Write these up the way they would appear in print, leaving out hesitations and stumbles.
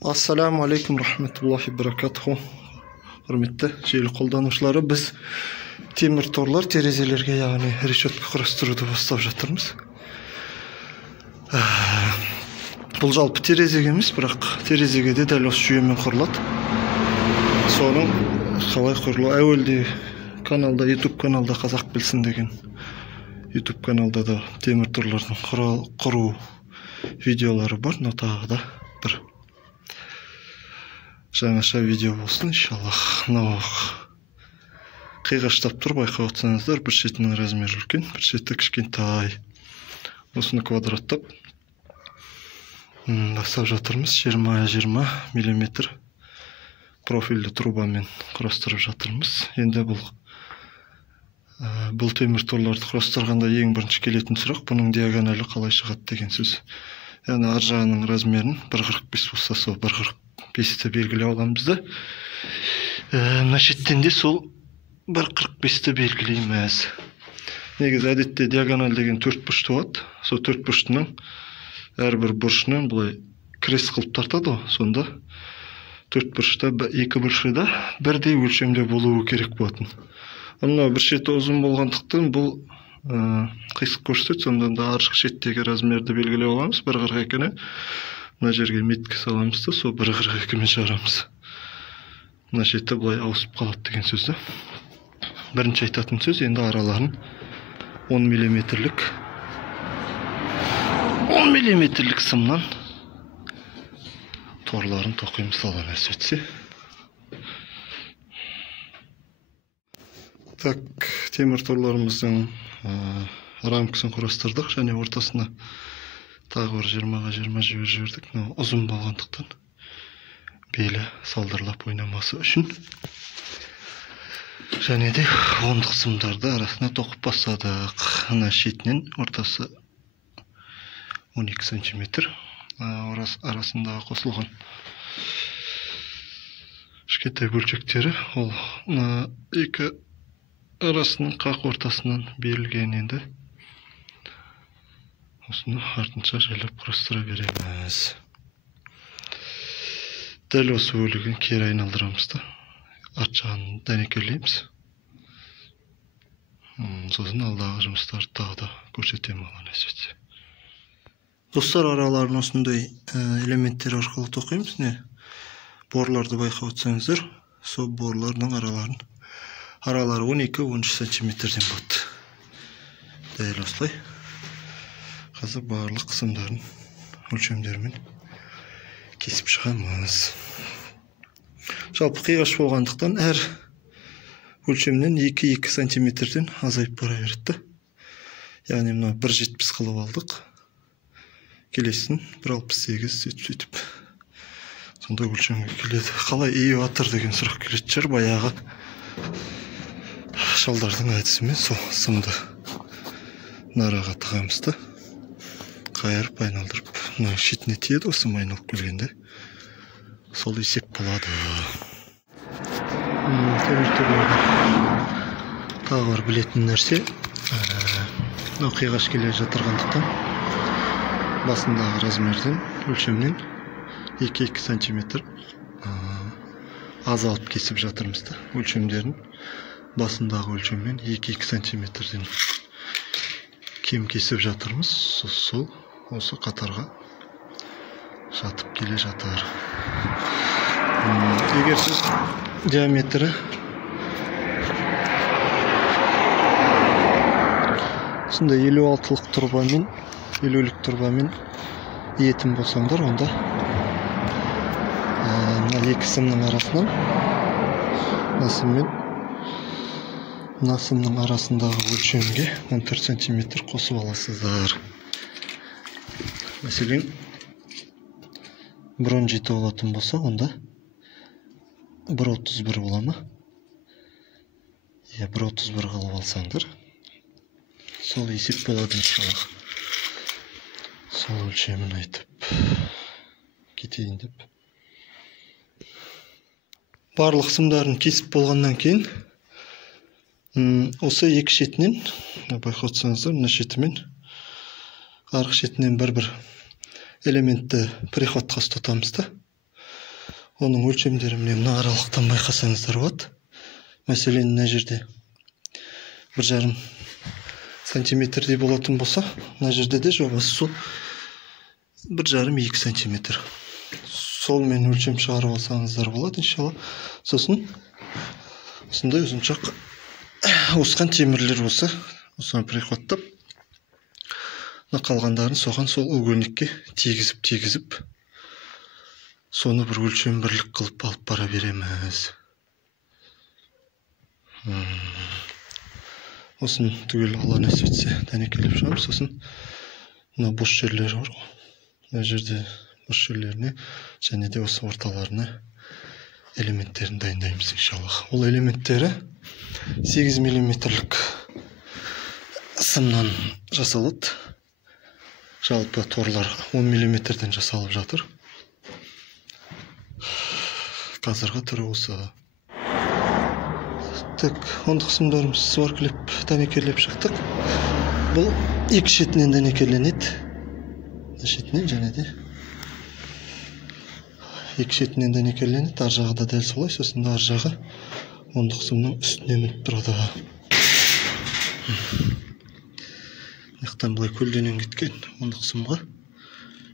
Ассаламу алейкум рахматуллахи баракатуху. Құрметті желі қолданушылары, біз темір торлар терезелерге, яғни решетка құрастыруды бастап жатырмыз. Бұл жалпы терезеге емес, бірақ терезеге де дәл осы жүйемен құрылады. Соның қалай құрылу? Әуелде каналда, YouTube каналда Қазақ білсін деген YouTube каналда да темір торлардың құру видеолары бар, но тағы да бір жаңаша видео болсын, иншаллах. Қиғаштап тұр, байқап отырсаңыздар, бір шетінің размері үлкен, бір шеті кішкентай. Осыны квадраттап бастап жатырмыз. 20-20 мм профильді трубамен құрастырып жатырмыз. Енді бұл темір торларды құрастырғанда ең бірінші келетін сұрақ, бұның диагоналі қалай шығады деген сөз. Яғни ар жағының размерін 1.45 болса, сол 1.45-ті белгілей аламыз да. Мына шеттен де сол 1.45-ті белгілейміз. Негізі әдетте диагональ деген 4 бұрышты болады. Сол 4 бұрыштың әрбір бұрышынан бұлай крест қылып тартады. Сонда 4 бұрышта, 2 бұрышта бірдей өлшемде болуы керек болатын. Мына бір шеті ұзын болғандықтан бұл қисық көрсетеді. Сонда да арғы шеттегі размерді белгілей аламыз. 1.42-ні мына жерге меткі саламыз да, сол 1.42-мен шығарамыз. Мына шеті бұлай ауысып қалады деген сөзді. Бірінші айтатын сөз, енді араларын 10 мм сымнан торларын тоқимыз, Алла нәсіп етсе. Так, темір торларымыздың рамкасын құрастырдық, және ортасына тағы бір 20-20 жібердік. Ұзын болғандықтан белі салдырлап ойнамасы үшін. Және де ондық сымдарды арасына тоқып бастадық. Ана шетінен ортасы 12 см арасындағы қосылған кішкентай бөлшектері, ол екі арасының қақ ортасынан берілген. Енді осыны артынша жайлап құрастыра береміз. Дәл осы бөлігін кері айналдырамыз да, арт жағын дәнекерлейміз. Сосын алдағы жұмыстарды тағы да көрсетемін, Алла нәсіп етсе. Достар, араларын осындай элементтер арқылы тоқимыз. Борларды байқап отырсаңыздар, сол борлардың аралары 12-13 сантиметрден болады. Дәл осылай. Қазір барлық қысымдарын өлшемдермен кесіп шығамыз. Жалпы қиғаш болғандықтан әр өлшемнен 2-2 сантиметрден азайып бара берді. Яғни мына 1.70 қылып алдық. Келесін 1.68 сөйтіп. Сонда өлшемге келеді. Қалай ие атыр деген сұрақ келеді шығар, баяғы шалдардың әдісімен сол сымды нараға тығамыз да, қайырып айналдырып, мына шетіне тиеді, осы айналып келгенде сол есеп болады. Темір торларда тағы бір білетін нәрсе, қиғаш келе жатырғандықтан басындағы размерден, өлшемнен 2-2 сантиметр азалып кесіп жатырмыз да. Өлшемдерін басындағы өлшеммен 2-2 сантиметрден кем кесіп жатырмыз. Сол осы қатарға жатып келе жатыр. Егер сіз диаметрі сонда 56-лық тұрбамен, 50-лік тұрбамен иетін болсаңдар, онда екі сымның арасынан насымның арасындағы өлшемге 14 сантиметр қосып аласыздар. Мәселен, 1.17 болатын болса, онда 1.31 бола ма? 1.31 қылып алсаңдар, сол есеп болады иншаллах. Сол өлшемін айтып кетейін деп. Барлық сымдарын кесіп болғаннан кейін, осы екі шетінен, байқап отырсаңыздар, мына шетімен арғы шетінен бір элементті приходқа ұстатамыз да. Оның өлшемдері міне мына аралықтан байқасаңыздар болады. Мәселен, мына жерде 1,5 сантиметрдей болатын болса, мына жерде де жобасы сол 1,5-2 сантиметр. Сол мен өлшем шығарып алсаңыздар болады, иншалла. Сосын осындай ұзыншақ осқан темірлер осы. Осыған приходтап, қалғандарын соған сол угольникке тегізіп, соны бір өлшем бірлік қылып алып бара береміз. Осын түгел Алла нәсіп етсе дәнекелеп шығамыз. Сосын мына бос жерлері бар ғой. Мына жерде бос жерлеріне және де осы орталарына элементтерін дайындаймыз иншалла. Ол элементтері 8 мм-лік сымнан жасалады. Жалпы торлар 10 мм-ден жасалып жатыр. Қазіргі түрі осы. Так, ондық сымдарымыз сваркілеп, дәнекерлеп шықтық. Бұл екі шетінен дәнекерленеді. Шетінен және де екі шетінен дәнекерленеді. Ар жағы да дәл солай. Сосын ар жағы ондық сымның үстіне мініп тұрады. Яқтан былай көлденең кеткен ондық сымға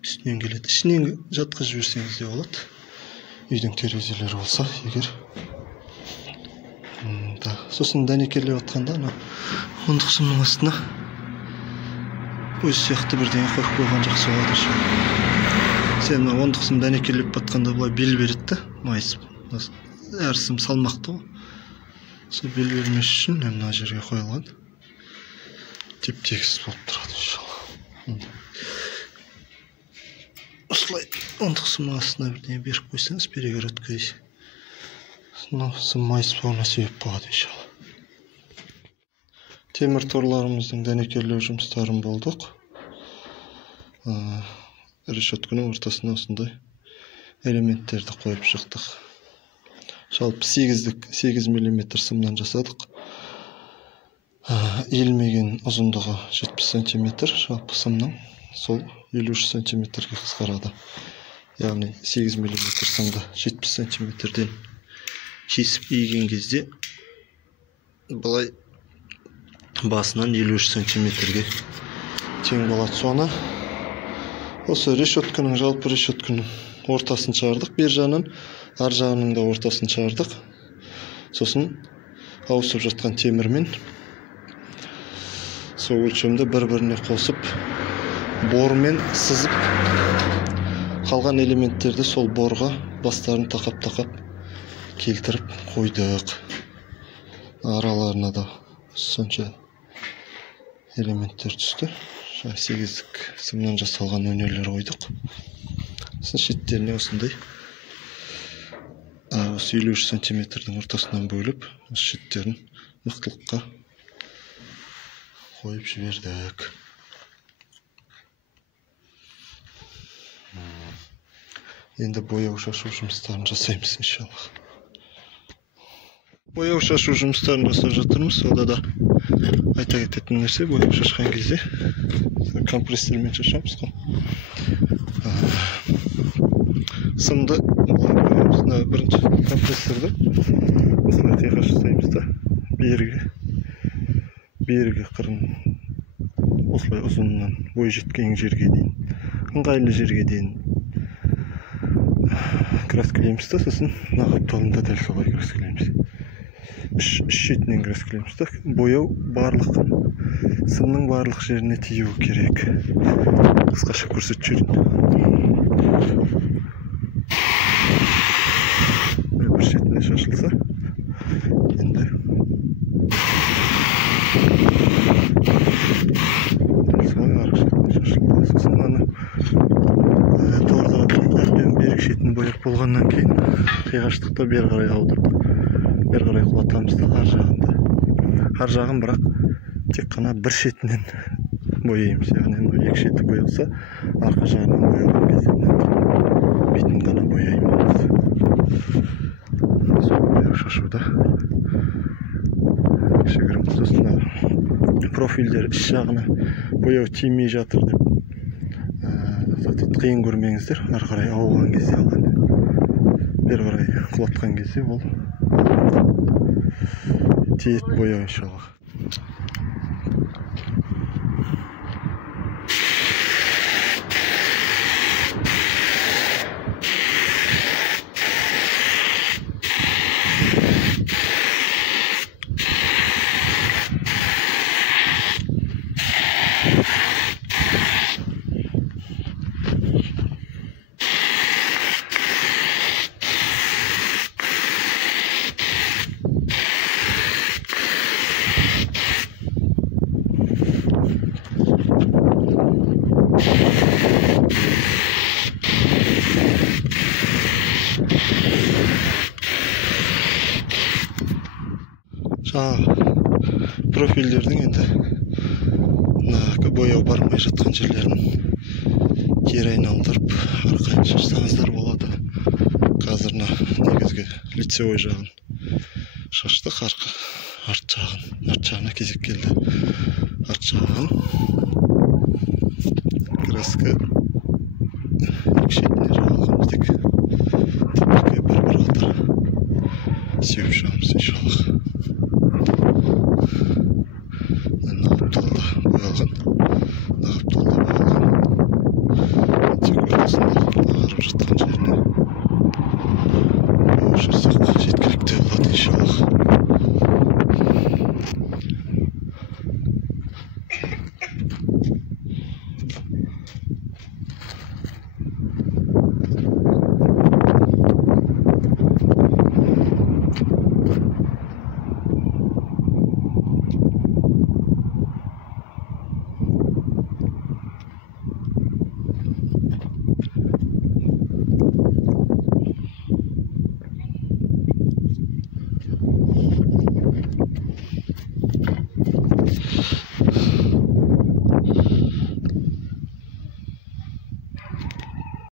үстінен келеді. Ішінен жатқызып жіберсеңіз де болады. Үйдің терезелері болса, егер. Сосын дәнекерлеп атқанда ондық сымның астына өз сияқты бірдеңе қойып қойған жақсы болады. Сен ондық сым дәнекерлеп атқанда былай бел береді, майысып. Әр сым салмақты ғой. Сол бел бермес үшін мына жерге қойылған. Теп-тегіс болып тұрады иншалла. Осылай ондық сымның астына бірдеңе беріп қойсаңыз, перегородкой. Сым майыспауына себеп болады иншалла. Темір торларымыздың дәнекерлеу жұмыстарын болдық. Решеткінің ортасына осындай элементтерді қойып шықтық. Жалпы 8 мм сымнан жасадық. Иілмеген ұзындығы 70 см, жалпы сымның сол 53 см-ге қысқарады. Яғни 8 мм сымды 70 см-ден кесіп иіген кезде былай басынан 53 см-ге тең болады. Соны осы решеткінің, жалпы решеткінің ортасын шығардық. Бер жағынан, ар жағының да ортасын шығардық. Сосын ауысып жатқан темірмен сол өлшемді бір-біріне қосып, бормен сызып, қалған элементтерді сол борға бастарын тақап келтіріп қойдық. Араларына да сонша элементтер түсті. 8-дік сымнан жасалған өнерлер қойдық. Шеттеріне осындай 53 см-дің ортасынан бөліп, шеттерін мықтылыққа қойып жібердік. Енді бояу шашу жұмыстарын жасаймыз иншалла. Бояу шашу жұмыстарын жасап жатырмыз. Ода да айта кететін нәрсе, бояу шашқан кезде компрессормен шашамыз ғой. Сымды бірінші компрессорды осылай қиғаш жасаймыз да, бергі қырын осылай ұзынынан бой жеткен жерге дейін, ыңғайлы жерге дейін краскілейміз да, сосын нағапталында дәл солай краскілейміз. Үш шетінен краскілейміз да. Бояу барлық сымның барлық жеріне тиюі керек. Қысқаша көрсетіп жүрейін. Бір шетіне шашылса, енді солай арғы шетіне шашылды. Сосын аны торды әрден берік шетін бояп болғаннан кейін қиғаштықты бер қарай аударып, бер қарай құлатамыз да ар жағын бірақ тек қана бір шетінен бояймыз. Яғни екі шеті боялса, арқа жағынан боялған кезде бетін ғана бояймыз. Сол бояу шашуда кішігірім. Сосын профильдер іш жағына бояу тимей жатыр деп қиын көрмеңіздер. Ары қарай ауған кезде алған бер кылаткан кезде ол тиет бояу иншалла. Профильдердің енді бояу бармай жатқан жерлерін кері айналдырып арқайын шашсаңыздар болады. Қазір негізгі лицевой жағын шаштық, арт жағына кезек келді. Арт жағын краска екі шетіне